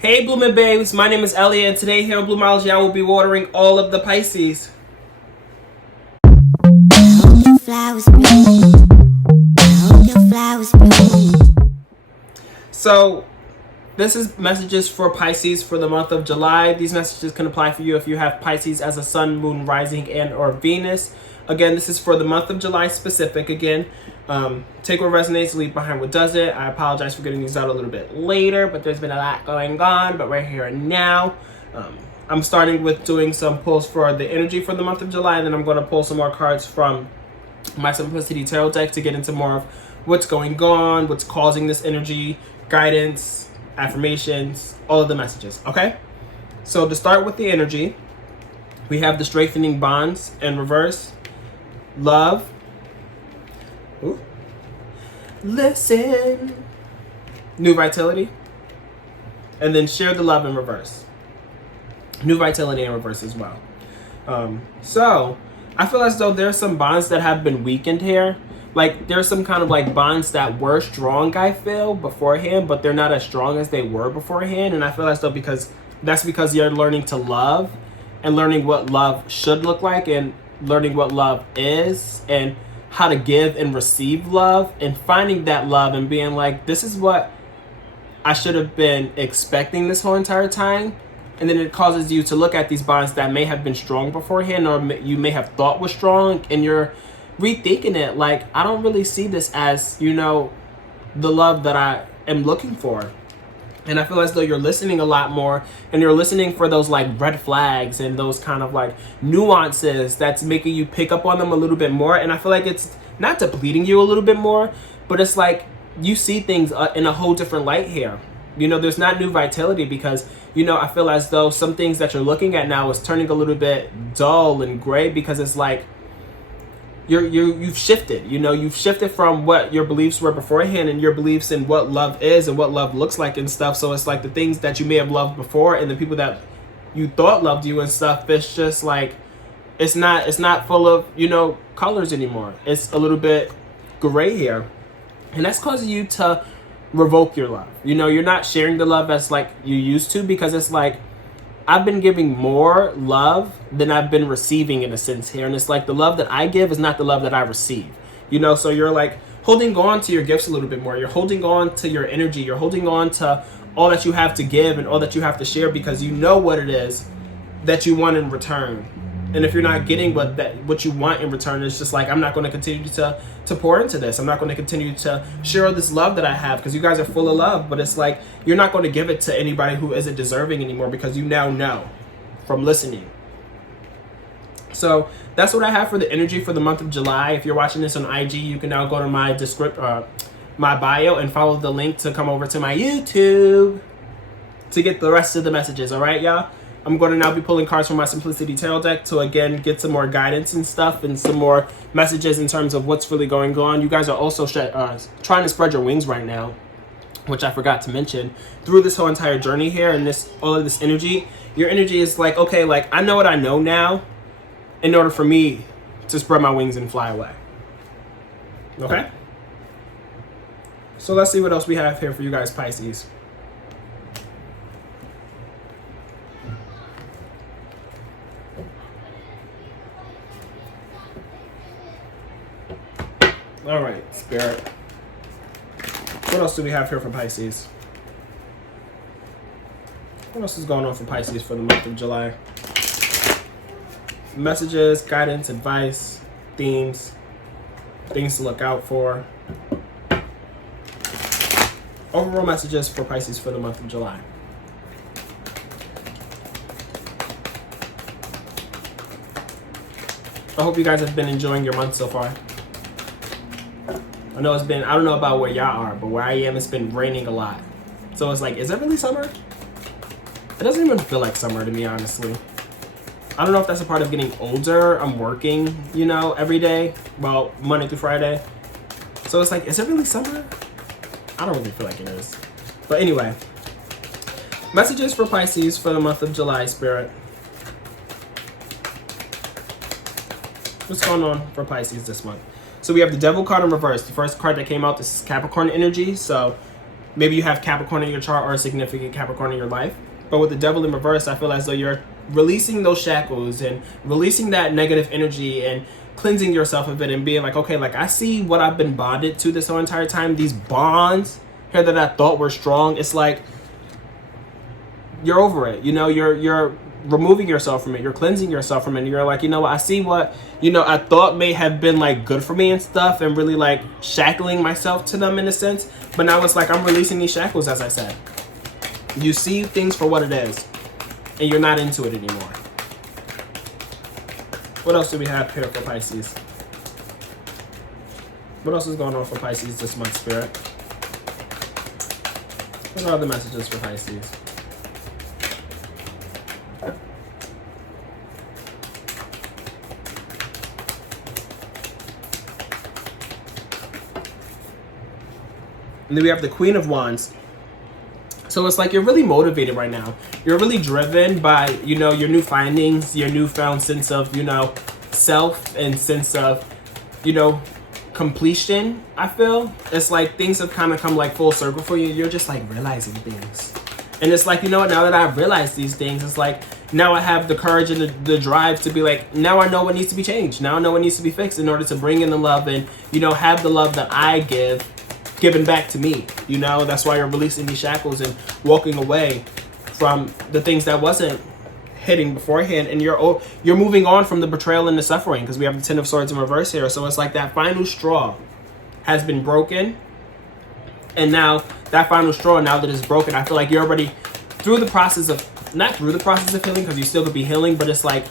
Hey Bloomin' Babes, my name is Elliott, and today here on Bloomology I will be watering all of the Pisces. So, this is messages for Pisces for the month of July. These messages can apply for you if you have Pisces as a sun, moon, rising, and or Venus. Again, this is for the month of July specific. Again, take what resonates, leave behind what doesn't. I apologize for getting these out a little bit later, but there's been a lot going on, but we're here and now. I'm starting with doing some pulls for the energy for the month of July, and then I'm going to pull some more cards from my Simplicity Tarot deck to get into more of what's going on, what's causing this energy, guidance, affirmations, all of the messages, okay? So to start with the energy, we have the strengthening bonds in reverse, love, ooh, listen, new vitality, and then share the love in reverse. New vitality in reverse as well. So I feel as though there's some bonds that have been weakened here. Like there's some kind of like bonds that were strong, I feel, beforehand, but they're not as strong as they were beforehand. And I feel as though because you're learning to love and learning what love should look like and learning what love is and how to give and receive love and finding that love and being like, this is what I should have been expecting this whole entire time. And then it causes you to look at these bonds that may have been strong beforehand or you may have thought was strong, and you're rethinking it. Like, I don't really see this as, you know, the love that I am looking for. And I feel as though you're listening a lot more, and you're listening for those like red flags and those kind of like nuances that's making you pick up on them a little bit more. And I feel like it's not depleting you a little bit more, but it's like you see things in a whole different light here. You know, there's not new vitality because, you know, I feel as though some things that you're looking at now is turning a little bit dull and gray because it's like you've shifted. You know, you've shifted from what your beliefs were beforehand and your beliefs in what love is and what love looks like and stuff. So it's like the things that you may have loved before and the people that you thought loved you and stuff, it's just like it's not full of, you know, colors anymore. It's a little bit gray here. And that's causing you to revoke your love. You know, you're not sharing the love as like you used to, because it's like I've been giving more love than I've been receiving in a sense here. And it's like the love that I give is not the love that I receive. You know, so you're like holding on to your gifts a little bit more. You're holding on to your energy. You're holding on to all that you have to give and all that you have to share because you know what it is that you want in return. And if you're not getting what you want in return, it's just like, I'm not going to continue to pour into this. I'm not going to continue to share this love that I have because you guys are full of love. But it's like, you're not going to give it to anybody who isn't deserving anymore because you now know from listening. So that's what I have for the energy for the month of July. If you're watching this on IG, you can now go to my bio and follow the link to come over to my YouTube to get the rest of the messages. All right, y'all? I'm going to now be pulling cards from my Simplicity Tarot deck to, again, get some more guidance and stuff and some more messages in terms of what's really going on. You guys are also trying to spread your wings right now, which I forgot to mention. Through this whole entire journey here and all of this energy, your energy is like, okay, like, I know what I know now in order for me to spread my wings and fly away. Okay? So let's see what else we have here for you guys, Pisces. All right, Spirit. What else do we have here for Pisces? What else is going on for Pisces for the month of July? Messages, guidance, advice, themes, things to look out for. Overall messages for Pisces for the month of July. I hope you guys have been enjoying your month so far. I know it's been, I don't know about where y'all are, but where I am, it's been raining a lot. So it's like, is it really summer? It doesn't even feel like summer to me, honestly. I don't know if that's a part of getting older. I'm working, you know, every day. Well, Monday through Friday. So it's like, is it really summer? I don't really feel like it is. But anyway, messages for Pisces for the month of July, Spirit. What's going on for Pisces this month? So we have the Devil card in reverse. The first card that came out, this is Capricorn energy. So Maybe you have Capricorn in your chart or a significant Capricorn in your life. But with the Devil in reverse, I feel as though you're releasing those shackles and releasing that negative energy and cleansing yourself of it and being like, okay, like I see what I've been bonded to this whole entire time. These bonds here that I thought were strong. It's like you're over it. You know, you're removing yourself from it. You're cleansing yourself from it. And you're like, you know what? I see what, you know, I thought may have been like good for me and stuff, and really like shackling myself to them in a sense. But now it's like I'm releasing these shackles, as I said. You see things for what it is, and you're not into it anymore. What else do we have here for Pisces? What else is going on for Pisces this month, Spirit? What are the messages for Pisces? And then we have the Queen of Wands. So it's like you're really motivated right now. You're really driven by, you know, your new findings, your newfound sense of, you know, self and sense of, you know, completion, I feel. It's like things have kind of come like full circle for you. You're just like realizing things. And it's like, you know what, now that I've realized these things, it's like now I have the courage and the drive to be like, now I know what needs to be changed. Now I know what needs to be fixed in order to bring in the love and, you know, have the love that I give given back to me. You know, that's why you're releasing these shackles and walking away from the things that wasn't hitting beforehand, and you're moving on from the betrayal and the suffering, because we have the Ten of Swords in reverse here. So it's like that final straw has been broken, and now that final straw, now that it's broken, I feel like you're already through the process of, not through the process of healing, because you still could be healing, but it's like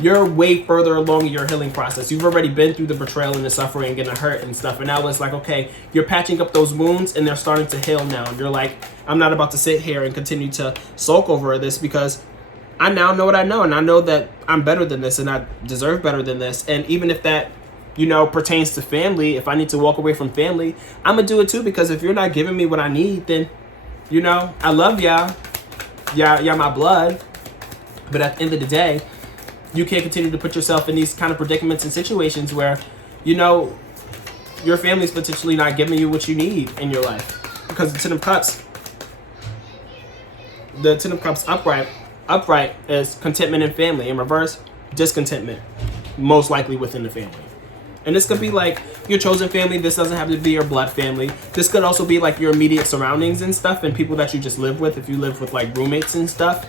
you're way further along in your healing process. You've already been through the betrayal and the suffering and the hurt and stuff. And now it's like, okay, you're patching up those wounds and they're starting to heal now. And you're like, I'm not about to sit here and continue to sulk over this, because I now know what I know. And I know that I'm better than this and I deserve better than this. And even if that, you know, pertains to family, if I need to walk away from family, I'm going to do it too. Because if you're not giving me what I need, then, you know, I love y'all. Y'all my blood. But at the end of the day, you can't continue to put yourself in these kind of predicaments and situations where, you know, your family's potentially not giving you what you need in your life. Because the Ten of Cups upright is contentment in family. In reverse, discontentment, most likely within the family. And this could be like your chosen family. This doesn't have to be your blood family. This could also be like your immediate surroundings and stuff, and people that you just live with, if you live with like roommates and stuff.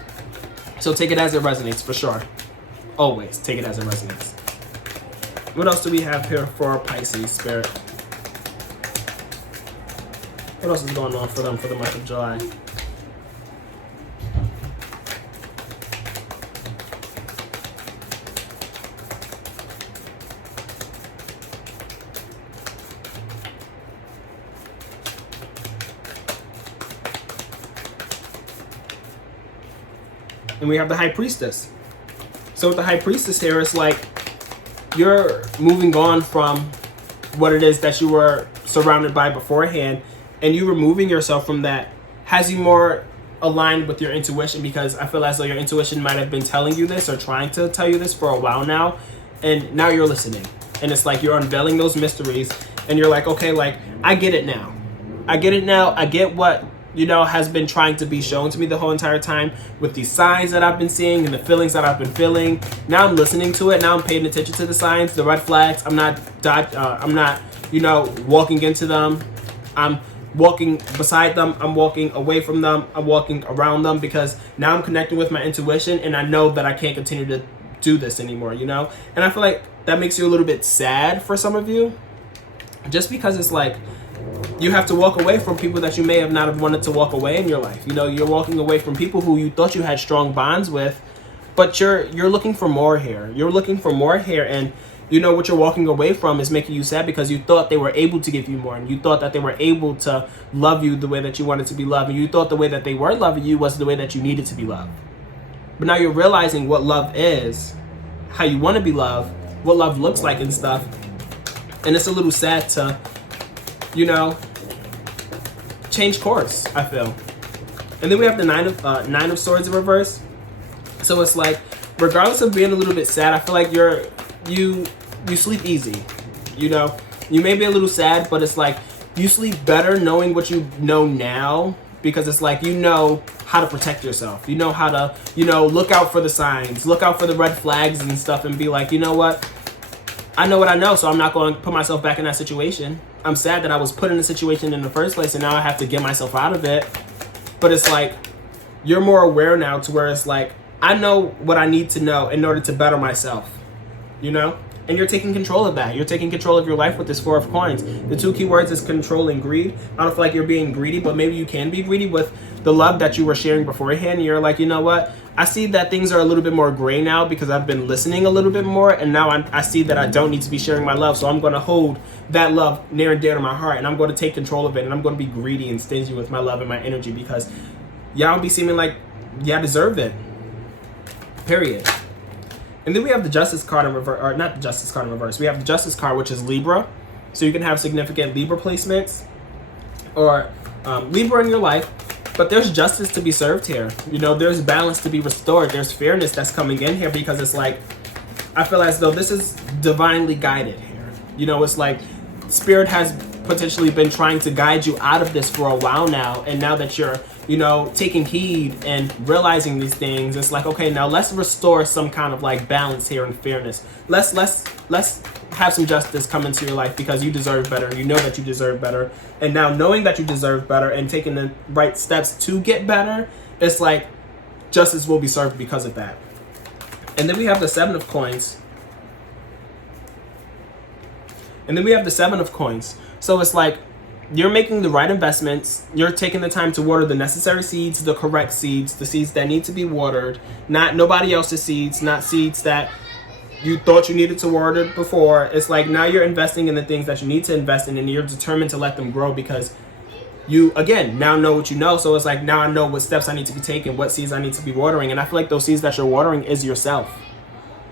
So take it as it resonates, for sure. Always take it as it resonates. What else do we have here for Pisces, Spirit? What else is going on for them for the month of July? And we have the High Priestess. So with the High Priestess here, it's like you're moving on from what it is that you were surrounded by beforehand, and you removing yourself from that has you more aligned with your intuition, because I feel as though your intuition might have been telling you this or trying to tell you this for a while now, and now you're listening. And it's like you're unveiling those mysteries, and you're like, okay, like I get it now. I get it now. I get what, you know, has been trying to be shown to me the whole entire time with these signs that I've been seeing and the feelings that I've been feeling. Now I'm listening to it. Now I'm paying attention to the signs, the red flags. I'm not, you know, walking into them. I'm walking beside them. I'm walking away from them. I'm walking around them, because now I'm connecting with my intuition, and I know that I can't continue to do this anymore, you know? And I feel like that makes you a little bit sad for some of you, just because it's like, you have to walk away from people that you may have not have wanted to walk away in your life. You know, you're walking away from people who you thought you had strong bonds with, but you're looking for more here. You're looking for more here, and you know what you're walking away from is making you sad, because you thought they were able to give you more, and you thought that they were able to love you the way that you wanted to be loved, and you thought the way that they were loving you was the way that you needed to be loved. But now you're realizing what love is, how you want to be loved, what love looks like and stuff, and it's a little sad to, you know, change course, I feel. And then we have the Nine of Swords in reverse. So it's like, regardless of being a little bit sad, I feel like you sleep easy. You know, you may be a little sad, but it's like you sleep better knowing what you know now, because it's like, you know how to protect yourself. You know how to, look out for the signs, look out for the red flags and stuff, and be like, you know what? I know what I know, so I'm not going to put myself back in that situation. I'm sad that I was put in a situation in the first place, and now I have to get myself out of it. But it's like, you're more aware now to where it's like, I know what I need to know in order to better myself, And you're taking control of that. You're taking control of your life with this Four of Coins. The two key words is control and greed. I don't feel like you're being greedy, but maybe you can be greedy with the love that you were sharing beforehand. You're like, you know what? I see that things are a little bit more gray now because I've been listening a little bit more, and now I see that I don't need to be sharing my love, so I'm going to hold that love near and dear to my heart, and I'm going to take control of it, and I'm going to be greedy and stingy with my love and my energy, because y'all be seeming like y'all deserve it. Period. And then we have the Justice card in reverse, or not the Justice card in reverse. We have the Justice card, which is Libra. So you can have significant Libra placements or Libra in your life. But there's justice to be served here. There's balance to be restored. There's fairness that's coming in here, because it's like, I feel as though this is divinely guided here. It's like Spirit has potentially been trying to guide you out of this for a while now. And now that you're, taking heed and realizing these things, it's like, okay, now let's restore some kind of like balance here and fairness. Let's have some justice come into your life, because you deserve better. You know that you deserve better. And now knowing that you deserve better and taking the right steps to get better, it's like justice will be served because of that. And then we have the Seven of Coins. So it's like, you're making the right investments. You're taking the time to water the necessary seeds, the correct seeds, the seeds that need to be watered, not nobody else's seeds, not seeds that you thought you needed to water before. It's like, now you're investing in the things that you need to invest in, and you're determined to let them grow, because you, again, now know what you know. So it's like, now I know what steps I need to be taking, what seeds I need to be watering. And I feel like those seeds that you're watering is yourself,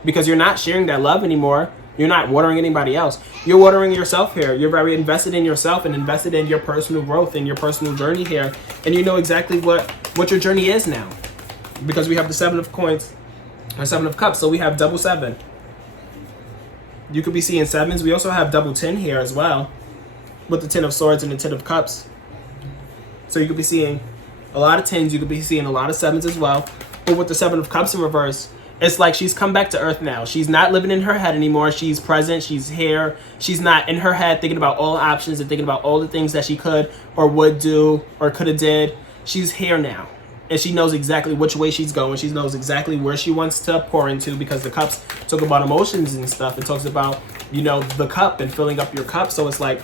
because you're not sharing that love anymore. You're not watering anybody else. You're watering yourself here. You're very invested in yourself and invested in your personal growth and your personal journey here. And you know exactly what your journey is now, because we have the Seven of Coins and Seven of Cups. So we have double 7. You could be seeing 7s. We also have double 10 here as well, with the 10 of Swords and the 10 of Cups. So you could be seeing a lot of 10s. You could be seeing a lot of 7s as well. But with the 7 of Cups in reverse, it's like she's come back to earth now. She's not living in her head anymore. She's present. She's here. She's not in her head thinking about all options and thinking about all the things that she could or would do or could have did. She's here now. And she knows exactly which way she's going. She knows exactly where she wants to pour into, because the cups talk about emotions and stuff. It talks about, the cup and filling up your cup. So it's like,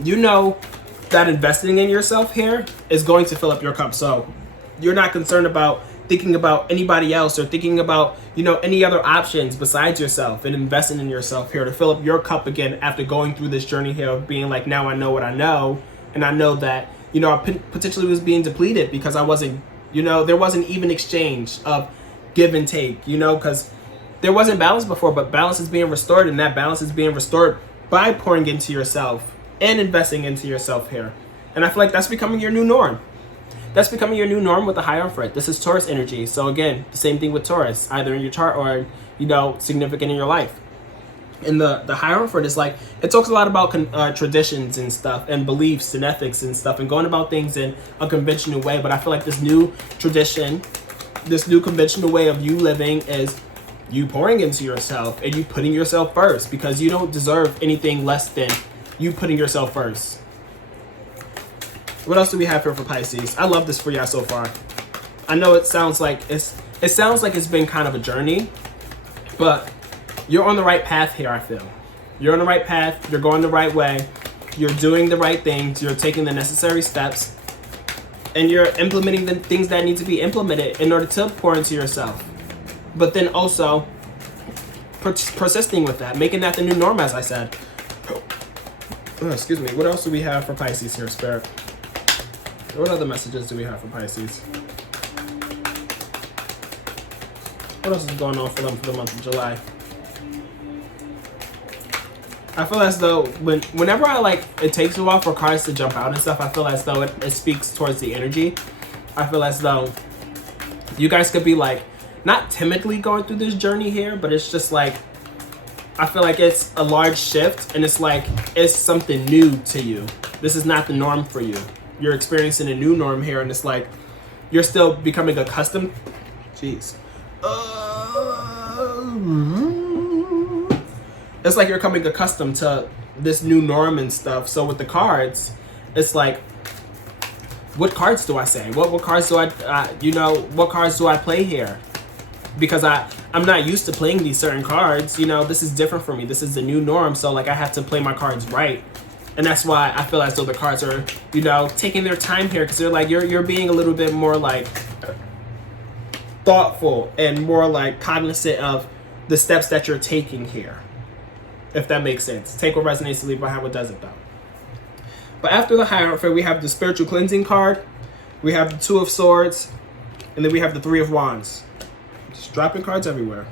that investing in yourself here is going to fill up your cup. So you're not concerned about thinking about anybody else or thinking about, any other options besides yourself, and investing in yourself here to fill up your cup again after going through this journey here of being like, now I know what I know. And I know that, I potentially was being depleted because I wasn't, there wasn't even exchange of give and take, because there wasn't balance before, but balance is being restored, and that balance is being restored by pouring into yourself and investing into yourself here. And I feel like that's becoming your new norm. That's becoming your new norm with the Hierophant. This is Taurus energy. So again, the same thing with Taurus, either in your chart or, significant in your life. And the Hierophant is like, it talks a lot about traditions and stuff and beliefs and ethics and stuff and going about things in a conventional way. But I feel like this new tradition, this new conventional way of you living is you pouring into yourself and you putting yourself first, because you don't deserve anything less than you putting yourself first. What else do we have here for Pisces? I love this for y'all so far. I know it sounds like it's been kind of a journey, but you're on the right path here, I feel. You're on the right path. You're going the right way. You're doing the right things. You're taking the necessary steps. And you're implementing the things that need to be implemented in order to pour into yourself. But then also persisting with that, making that the new norm, as I said. Oh, excuse me. What else do we have for Pisces here, Spirit? What other messages do we have for Pisces? What else is going on for them for the month of July? I feel as though whenever it takes a while for cards to jump out and stuff, I feel as though it speaks towards the energy. I feel as though you guys could be like, not timidly going through this journey here, but it's just like, I feel like it's a large shift, and it's like it's something new to you. This is not the norm for you. You're experiencing a new norm here, and it's like you're still becoming accustomed. Jeez. It's like you're coming accustomed to this new norm and stuff. So with the cards, it's like, what cards do I say? What cards do I, what cards do I play here? Because I'm not used to playing these certain cards. This is different for me. This is the new norm. So like I have to play my cards right. And that's why I feel as though the cards are, taking their time here, because they're like, you're being a little bit more like thoughtful and more like cognizant of the steps that you're taking here. If that makes sense. Take what resonates and leave behind what doesn't, though. But after the Hierophant, we have the Spiritual Cleansing card. We have the Two of Swords. And then we have the Three of Wands. Just dropping cards everywhere.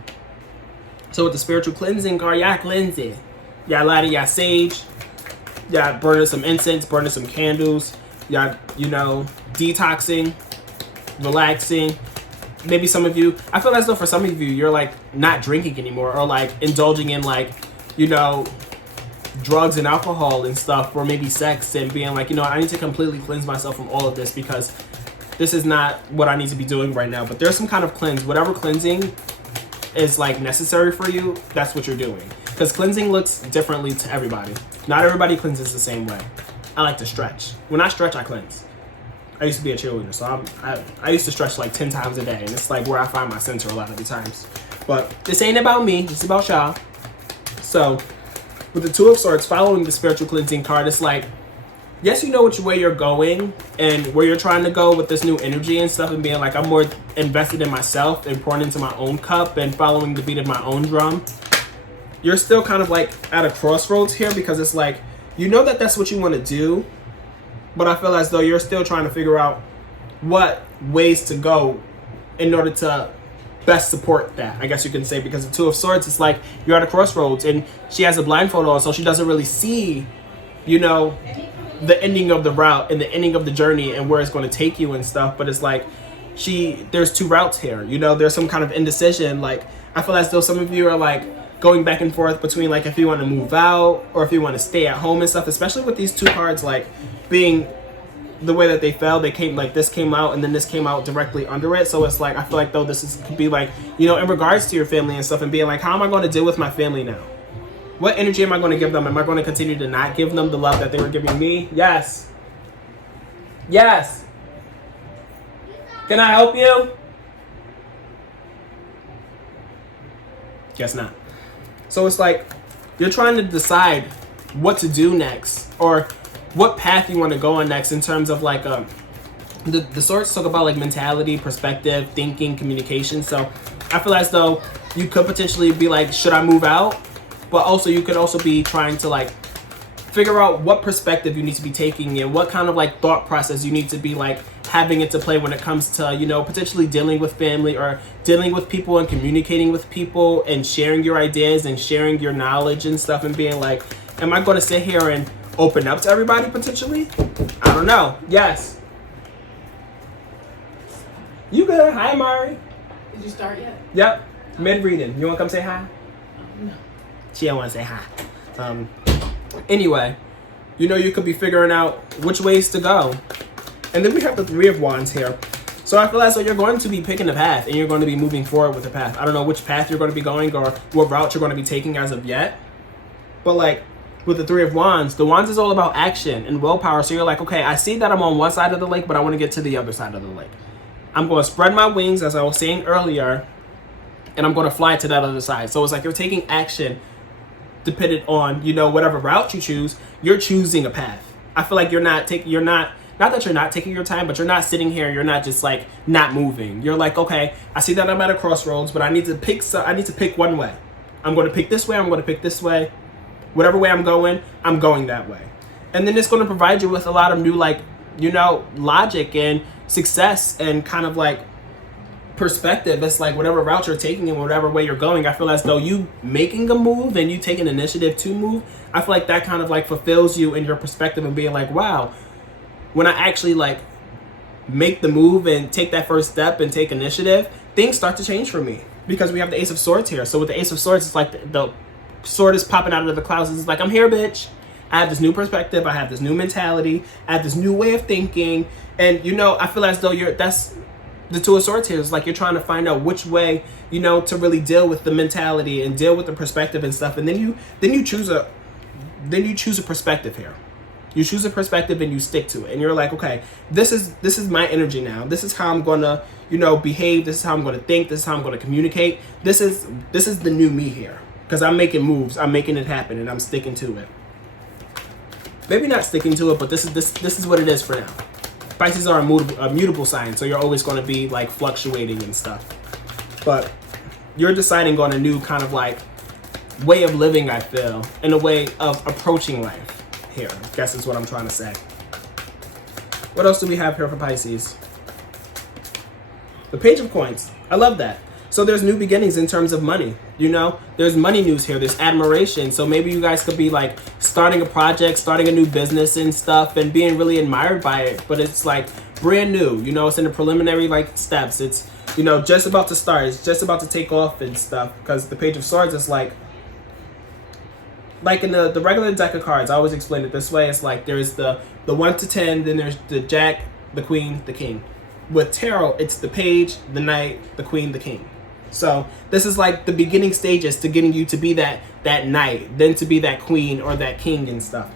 So with the Spiritual Cleansing card, y'all cleanse it. Y'all light it, y'all sage. Y'all burning some incense, burning some candles. Y'all, detoxing, relaxing. Maybe some of you, I feel as though for some of you, you're like not drinking anymore, or like indulging in like, drugs and alcohol and stuff, or maybe sex, and being like, I need to completely cleanse myself from all of this because this is not what I need to be doing right now. But there's some kind of cleanse. Whatever cleansing is like necessary for you, that's what you're doing. Because cleansing looks differently to everybody. Not everybody cleanses the same way. I like to stretch. When I stretch, I cleanse. I used to be a cheerleader, so I used to stretch like 10 times a day, and it's like where I find my center a lot of the times. But this ain't about me, it's about y'all. So, with the Two of Swords, following the Spiritual Cleansing card, it's like, yes, you know which way you're going and where you're trying to go with this new energy and stuff, and being like, I'm more invested in myself and pouring into my own cup and following the beat of my own drum. You're still kind of like at a crossroads here, because it's like, that that's what you want to do, but I feel as though you're still trying to figure out what ways to go in order to best support that, I guess you can say, because the Two of Swords, it's like you're at a crossroads, and she has a blindfold on, so she doesn't really see, the ending of the route and the ending of the journey and where it's going to take you and stuff. But it's like there's two routes here, there's some kind of indecision. Like, I feel as though some of you are like going back and forth between like if you want to move out or if you want to stay at home and stuff, especially with these two cards like being the way that they fell. They came like, this came out and then this came out directly under it. So it's like, I feel like though could be like, in regards to your family and stuff, and being like, how am I going to deal with my family now? What energy am I going to give them? Am I going to continue to not give them the love that they were giving me? Yes. Yes. Can I help you? Guess not. So it's like, you're trying to decide what to do next, or what path you want to go on next, in terms of like the swords talk about like mentality, perspective, thinking, communication. So I feel as though you could potentially be like, should I move out? But also you could also be trying to like figure out what perspective you need to be taking and what kind of like thought process you need to be like having into play when it comes to, potentially dealing with family or dealing with people and communicating with people and sharing your ideas and sharing your knowledge and stuff, and being like, am I going to sit here and open up to everybody potentially? I don't know. Yes. You good? Hi, Mari. Did you start yet? Yep. Mid reading. You want to come say hi? No. She don't want to say hi. Anyway, you could be figuring out which ways to go. And then we have the Three of Wands here. So I feel as though you're going to be picking a path and you're going to be moving forward with the path. I don't know which path you're going to be going or what route you're going to be taking as of yet. But like with the Three of Wands, the Wands is all about action and willpower. So you're like, okay, I see that I'm on one side of the lake, but I want to get to the other side of the lake. I'm going to spread my wings, as I was saying earlier, and I'm going to fly to that other side. So it's like you're taking action dependent on, whatever route you choose. You're choosing a path. I feel like not that you're not taking your time, but you're not sitting here. You're not just like not moving. You're like, okay, I see that I'm at a crossroads, but I need to pick one way. I'm going to pick this way. I'm going to pick this way. Whatever way I'm going that way. And then it's going to provide you with a lot of new, like, logic and success and kind of like perspective. It's like whatever route you're taking and whatever way you're going, I feel as though you making a move and you taking initiative to move, I feel like that kind of like fulfills you in your perspective and being like, wow, when I actually like make the move and take that first step and take initiative, things start to change for me, because we have the Ace of Swords here. So with the Ace of Swords, it's like the sword is popping out of the clouds. It's like, I'm here, bitch. I have this new perspective. I have this new mentality. I have this new way of thinking. And, you know, I feel as though that's the Two of Swords here. It's like you're trying to find out which way, you know, to really deal with the mentality and deal with the perspective and stuff. And then you choose a perspective here. You choose a perspective and you stick to it. And you're like, okay, this is my energy now. This is how I'm gonna, you know, behave. This is how I'm gonna think. This is how I'm gonna communicate. This is the new me here. Because I'm making moves. I'm making it happen and I'm sticking to it. Maybe not sticking to it, but this is what it is for now. Pisces are a mutable sign, so you're always going to be like fluctuating and stuff. But you're deciding on a new kind of like way of living, I feel, in a way of approaching life here. I guess is what I'm trying to say. What else do we have here for Pisces? The Page of Coins. I love that. So there's new beginnings in terms of money, you know? There's money news here. There's admiration. So maybe you guys could be like starting a project, starting a new business and stuff and being really admired by it. But it's like brand new, you know? It's in the preliminary like steps. It's, you know, just about to start. It's just about to take off and stuff. Because the Page of Swords is like in the regular deck of cards, I always explain it this way. It's like there's the 1 to 10, then there's the Jack, the Queen, the King. With tarot, it's the Page, the Knight, the Queen, the King. So this is like the beginning stages to getting you to be that knight, then to be that queen or that king and stuff.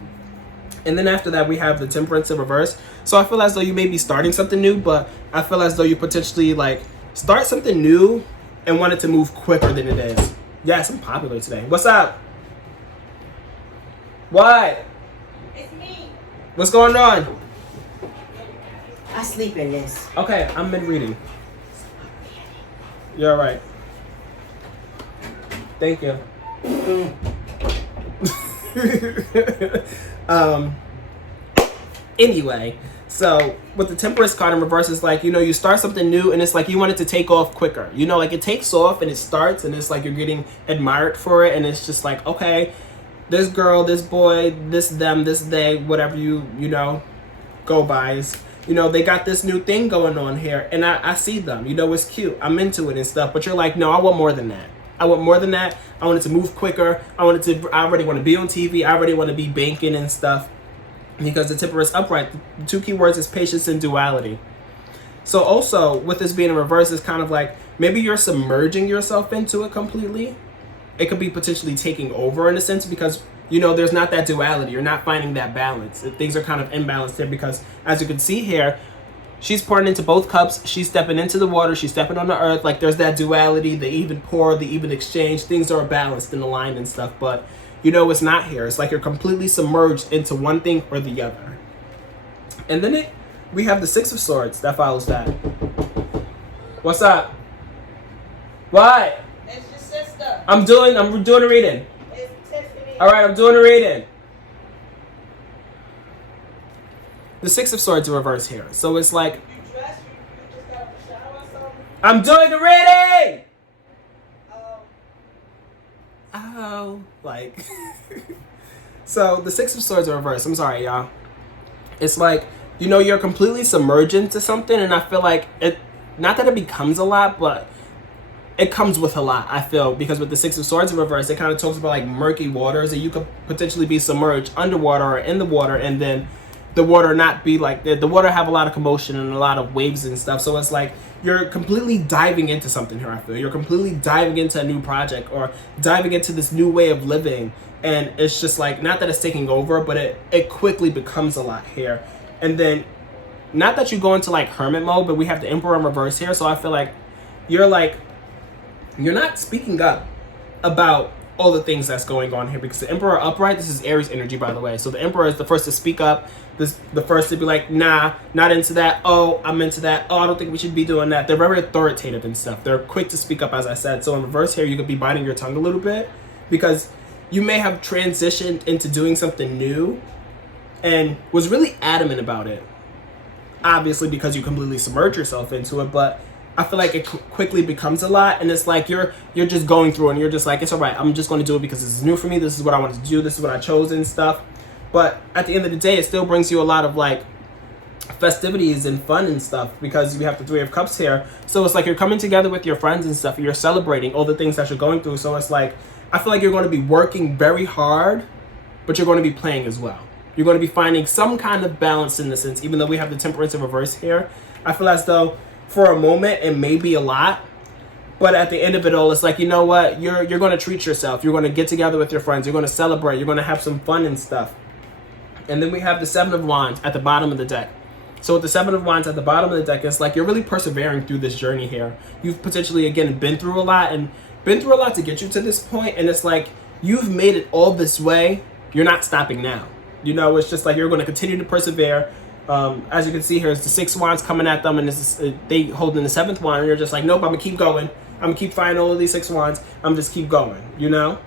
And then after that, we have the Temperance in reverse. So I feel as though you may be starting something new, but I feel as though you potentially like start something new and want it to move quicker than it is. Yes, I'm popular today. What's up? What? It's me. What's going on? I sleep in this. Okay, I'm mid-reading. You're all right. Thank you. Anyway, so with the Temperance card in reverse, it's like, you know, you start something new and it's like you want it to take off quicker. You know, like it takes off and it starts and it's like you're getting admired for it. And it's just like, okay, this girl, this boy, this them, this they, whatever you know, go bys. You know, they got this new thing going on here, and I see them. You know, it's cute. I'm into it and stuff. But you're like, no, I want more than that. I want more than that. I want it to move quicker. I already want to be on TV. I already want to be banking and stuff. Because the Temperance upright, the two key words is patience and duality. So also, with this being in reverse, it's kind of like, maybe you're submerging yourself into it completely. It could be potentially taking over in a sense because, you know, there's not that duality. You're not finding that balance. Things are kind of imbalanced there because, as you can see here, she's pouring into both cups. She's stepping into the water. She's stepping on the earth. Like, there's that duality, the even pour, the even exchange. Things are balanced and aligned and stuff. But, you know, it's not here. It's like you're completely submerged into one thing or the other. And then we have the Six of Swords that follows that. What's up? What? It's your sister. I'm doing a reading. It's Tiffany. All right, I'm doing a reading. The Six of Swords in reverse here. So it's like, You dressed? You just got out the shower or something? I'm doing a reading! Um, Oh, like. So the Six of Swords in reverse. I'm sorry, y'all. It's like, you know, you're completely submerged into something, and I feel like it, not that it becomes a lot, but it comes with a lot, I feel, because with the Six of Swords in reverse, it kind of talks about like murky waters, and you could potentially be submerged underwater or in the water, and then the water not be like, the water have a lot of commotion and a lot of waves and stuff. So it's like you're completely diving into something here, I feel. You're completely diving into a new project or diving into this new way of living. And it's just like, not that it's taking over, but it quickly becomes a lot here. And then, not that you go into like hermit mode, but we have the Emperor in reverse here. So I feel like you're not speaking up about all the things that's going on here, because the Emperor upright, this is Aries energy, by the way. So the Emperor is the first to speak up, the first to be like, nah, not into that. Oh, I'm into that. Oh, I don't think we should be doing that. They're very authoritative and stuff. They're quick to speak up, as I said. So in reverse here, you could be biting your tongue a little bit, because you may have transitioned into doing something new and was really adamant about it. Obviously, because you completely submerge yourself into it, but I feel like it quickly becomes a lot, and it's like you're just going through, and you're just like, it's all right, I'm just going to do it because this is new for me, this is what I wanted to do, this is what I chose and stuff. But at the end of the day, it still brings you a lot of like festivities and fun and stuff, because we have the Three of Cups here. So it's like you're coming together with your friends and stuff, and you're celebrating all the things that you're going through. So it's like, I feel like you're going to be working very hard, but you're going to be playing as well. You're going to be finding some kind of balance in the sense, even though we have the Temperance in reverse here. I feel as though for a moment it may be a lot, but at the end of it all, it's like, you know what? You're going to treat yourself. You're going to get together with your friends. You're going to celebrate. You're going to have some fun and stuff. And then we have the Seven of Wands at the bottom of the deck. So with the Seven of Wands at the bottom of the deck, it's like you're really persevering through this journey here. You've potentially, again, been through a lot to get you to this point. And it's like you've made it all this way. You're not stopping now. You know, it's just like you're going to continue to persevere. As you can see here, it's the 6 wands coming at them, and they holding the 7th wand, and you're just like, nope, I'm going to keep going. I'm going to keep finding all of these 6 wands. I'm just keep going, you know?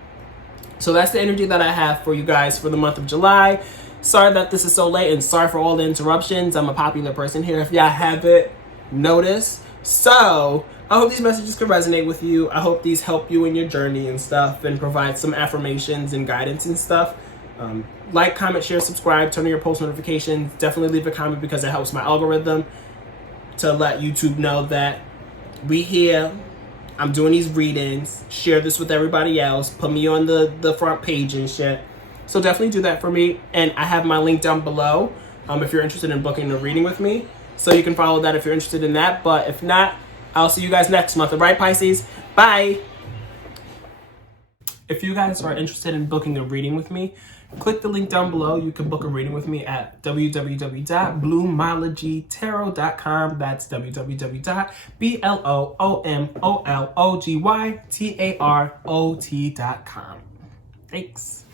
So that's the energy that I have for you guys for the month of July. Sorry that this is so late, and sorry for all the interruptions. I'm a popular person here, if y'all haven't noticed. So I hope these messages can resonate with you. I hope these help you in your journey and stuff, and provide some affirmations and guidance and stuff. Like, comment, share, subscribe, turn on your post notifications. Definitely leave a comment, because it helps my algorithm to let YouTube know that we here. I'm doing these readings. Share this with everybody else. Put me on the front page and shit. So definitely do that for me. And I have my link down below if you're interested in booking a reading with me. So you can follow that if you're interested in that. But if not, I'll see you guys next month. All right, Pisces? Bye. If you guys are interested in booking a reading with me, click the link down below. You can book a reading with me at www.bloomologytarot.com. That's www.bloomologytarot.com. Thanks.